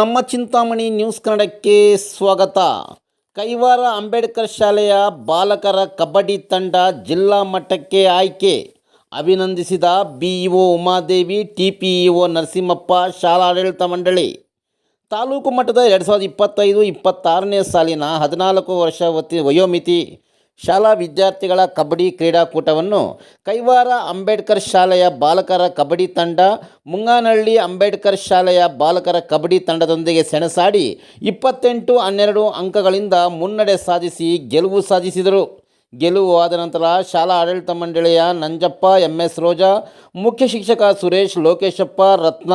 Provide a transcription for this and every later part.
ನಮ್ಮ ಚಿಂತಾಮಣಿ ನ್ಯೂಸ್ ಕನ್ನಡಕ್ಕೆ ಸ್ವಾಗತ. ಕೈವಾರ ಅಂಬೇಡ್ಕರ್ ಶಾಲೆಯ ಬಾಲಕರ ಕಬಡ್ಡಿ ತಂಡ ಜಿಲ್ಲಾ ಮಟ್ಟಕ್ಕೆ ಆಯ್ಕೆ. ಅಭಿನಂದಿಸಿದ ಬಿಇಒ ಉಮಾದೇವಿ, ಟಿಪಿಇಒ ನರಸಿಂಹಪ್ಪ, ಶಾಲಾಡಳಿತ ಮಂಡಳಿ. ತಾಲೂಕು ಮಟ್ಟದ ಎರಡು ಸಾವಿರದ ಇಪ್ಪತ್ತೈದು, ಇಪ್ಪತ್ತಾರನೇ ಸಾಲಿನ ಹದಿನಾಲ್ಕು ವರ್ಷ ವತಿ, ವಯೋಮಿತಿ ಶಾಲಾ ವಿದ್ಯಾರ್ಥಿಗಳ ಕಬಡ್ಡಿ ಕ್ರೀಡಾಕೂಟವನ್ನು ಕೈವಾರ ಅಂಬೇಡ್ಕರ್ ಶಾಲೆಯ ಬಾಲಕರ ಕಬಡ್ಡಿ ತಂಡ, ಮುಂಗಾನಹಳ್ಳಿ ಅಂಬೇಡ್ಕರ್ ಶಾಲೆಯ ಬಾಲಕರ ಕಬಡ್ಡಿ ತಂಡದೊಂದಿಗೆ ಸೆಣಸಾಡಿ ಇಪ್ಪತ್ತೆಂಟು ಹನ್ನೆರಡು ಅಂಕಗಳಿಂದ ಮುನ್ನಡೆ ಸಾಧಿಸಿ ಗೆಲುವು ಸಾಧಿಸಿದರು. ಗೆಲುವು ಆದ ನಂತರ ಶಾಲಾ ಆಡಳಿತ ಮಂಡಳಿಯ ನಂಜಪ್ಪ ಎಂ ಎಸ್ ರೋಜಾ, ಮುಖ್ಯ ಶಿಕ್ಷಕ ಸುರೇಶ್, ಲೋಕೇಶಪ್ಪ, ರತ್ನ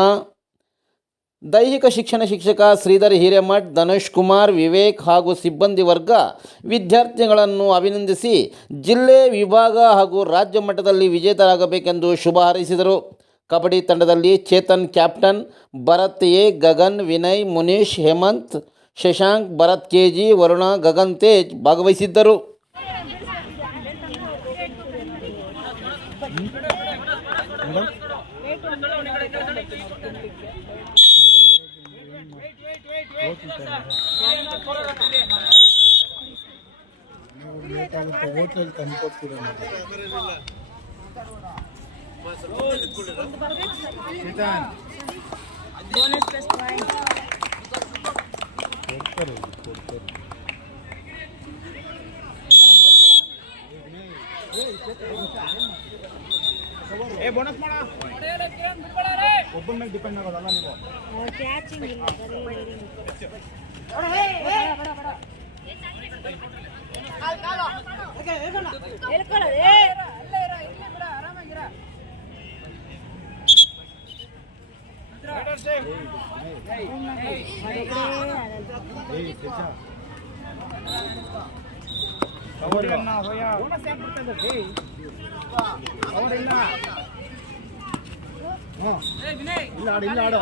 ದೈಹಿಕ ಶಿಕ್ಷಣ ಶಿಕ್ಷಕ ಶ್ರೀಧರ್ ಹಿರೇಮಠ್ ಧನುಷ್ ಕುಮಾರ್, ವಿವೇಕ್ ಹಾಗೂ ಸಿಬ್ಬಂದಿ ವರ್ಗ ವಿದ್ಯಾರ್ಥಿಗಳನ್ನು ಅಭಿನಂದಿಸಿ ಜಿಲ್ಲೆ ವಿಭಾಗ ಹಾಗೂ ರಾಜ್ಯ ಮಟ್ಟದಲ್ಲಿ ವಿಜೇತರಾಗಬೇಕೆಂದು ಶುಭ ಹಾರೈಸಿದರು. ಕಬಡ್ಡಿ ತಂಡದಲ್ಲಿ Chetan captain, Bharath A, Gagan, Vinay, Munish, Hemanth, Shashank, Bharath KG Varuna, Gagan Tej ಭಾಗವಹಿಸಿದ್ದರು. ನೀವು ಲೇಟ್ ಆಗುತ್ತೆ ಹೋಟ್ಲಲ್ಲಿ ತಂದು ಕೊಡ್ತೀರ ಬೋನಸ್ ಕೊಡ್ತಾರೆ ಒಬ್ಬನ ಮೇಲೆ ಡಿಪೆಂಡ್ ಆಗೋದಲ್ಲ ನೀವು ಕ್ಯಾಚಿಂಗ್ ಇಲ್ಲ ಏ ಕವರ್ ಹ್ಞೂ ಇಲ್ಲ ಆಡು ಇಲ್ಲ ಆಡು ஆடோ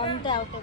అంతే అవుతాయి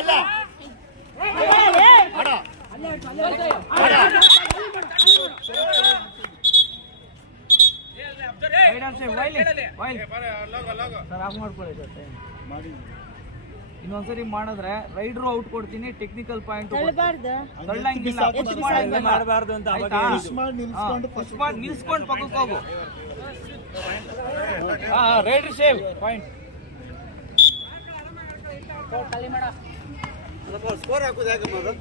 ಇನ್ನೊಂದ್ಸರಿ ಮಾಡಿದ್ರೆ ರೈಡ್ರು ಔಟ್ ಕೊಡ್ತೀನಿ ಟೆಕ್ನಿಕಲ್ ಪಾಯಿಂಟ್. ಮಾಡಬಾರ್ದು ಅಂತ ನಿಲ್ಸ್ಕೊಂಡು ಪಕ್ಕಕ್ಕೆ ಹೋಗು. ರೈಡ್ರ್ ಸೇವ್ ಪಾಯಿಂಟ್ ಸ್ಕೋರ್ ಹಾಕೋದು ಹೇಗೆ ಮಾಡೋದು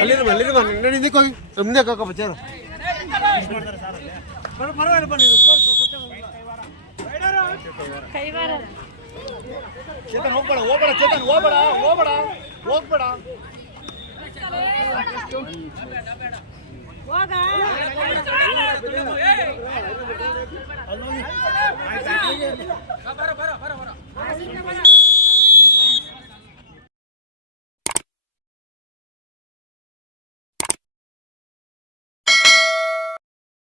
ಅಲ್ಲಿರುವ ಅಲ್ಲಿರುವ ನೋಡಿ ಇದಕ್ಕೆ ಹೋಗಿ. ಸುಮ್ಮನೆ ಕಾಕ ಬಚ್ಚಾರು ಕೈವಾರ ಚೇತನ್ ಹೋಗ್ಬೇಡ ಹೋಗ್ಬೇಡ ಚೇತನ್ ಹೋಗ್ಬೇಡ ಹೋಗ್ಬೇಡ ಹೋಗ್ಬೇಡ ಹೋಗ ಅಲ್ಲೋಗಿ